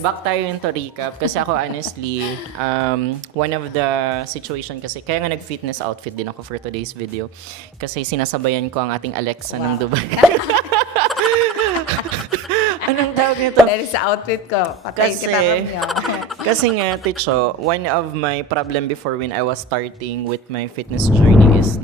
back tayo into recap. Kasi ako honestly, one of the situation kasi, kaya nga nag-fitness outfit din ako for today's video. Kasi sinasabayan ko ang ating Alexa ng Dubai. Anong tawag nito? Dahil sa outfit ko, patayin kita kami. Kasi nga, Ticho, one of my problem before when I was starting with my fitness journey is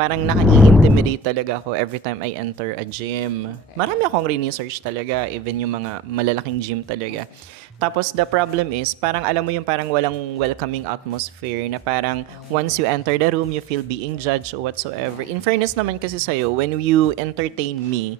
parang naka-intimidate talaga ako every time I enter a gym. Marami akong research talaga, even yung mga malalaking gym talaga. Tapos the problem is, parang alam mo yung parang walang welcoming atmosphere na parang once you enter the room, you feel being judged or whatsoever. In fairness naman kasi sa'yo, when you entertain me,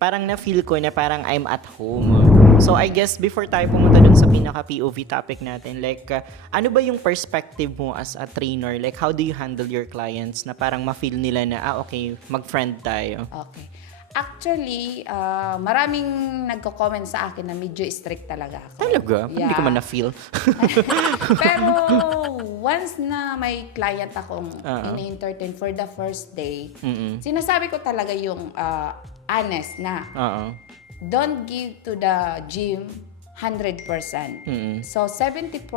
parang na-feel ko na parang I'm at home. So I guess before tayo pumunta dun sa pinaka-POV topic natin, like ano ba yung perspective mo as a trainer? Like how do you handle your clients na parang ma-feel nila na okay, mag-friend tayo? Okay. Actually, maraming nagko-comment sa akin na medyo strict talaga ako. Talaga? Hindi ko man na-feel. Pero once na may client akong ini-entertain for the first day, sinasabi ko talaga yung honest na don't give to the gym 100%. So 70%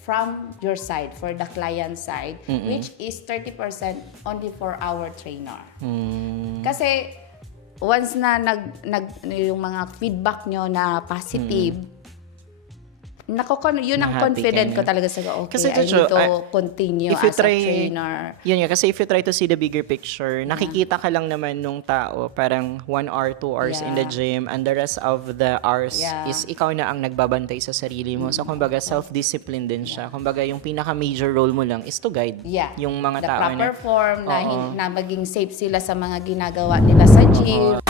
from your side, for the client side, which is 30% only for our trainer. Kasi once na yung mga feedback nyo na positive, yun ang confident ko talaga sa okay, kasi I need to continue as a trainer. Yun nga, kasi if you try to see the bigger picture, nakikita ka lang naman nung tao, parang 1 hour, 2 hours in the gym, and the rest of the hours is ikaw na ang nagbabantay sa sarili mo. So, kumbaga, self-discipline din siya. Kumbaga, yung pinaka-major role mo lang is to guide yung mga tao the proper form na maging safe sila sa mga ginagawa nila sa gym.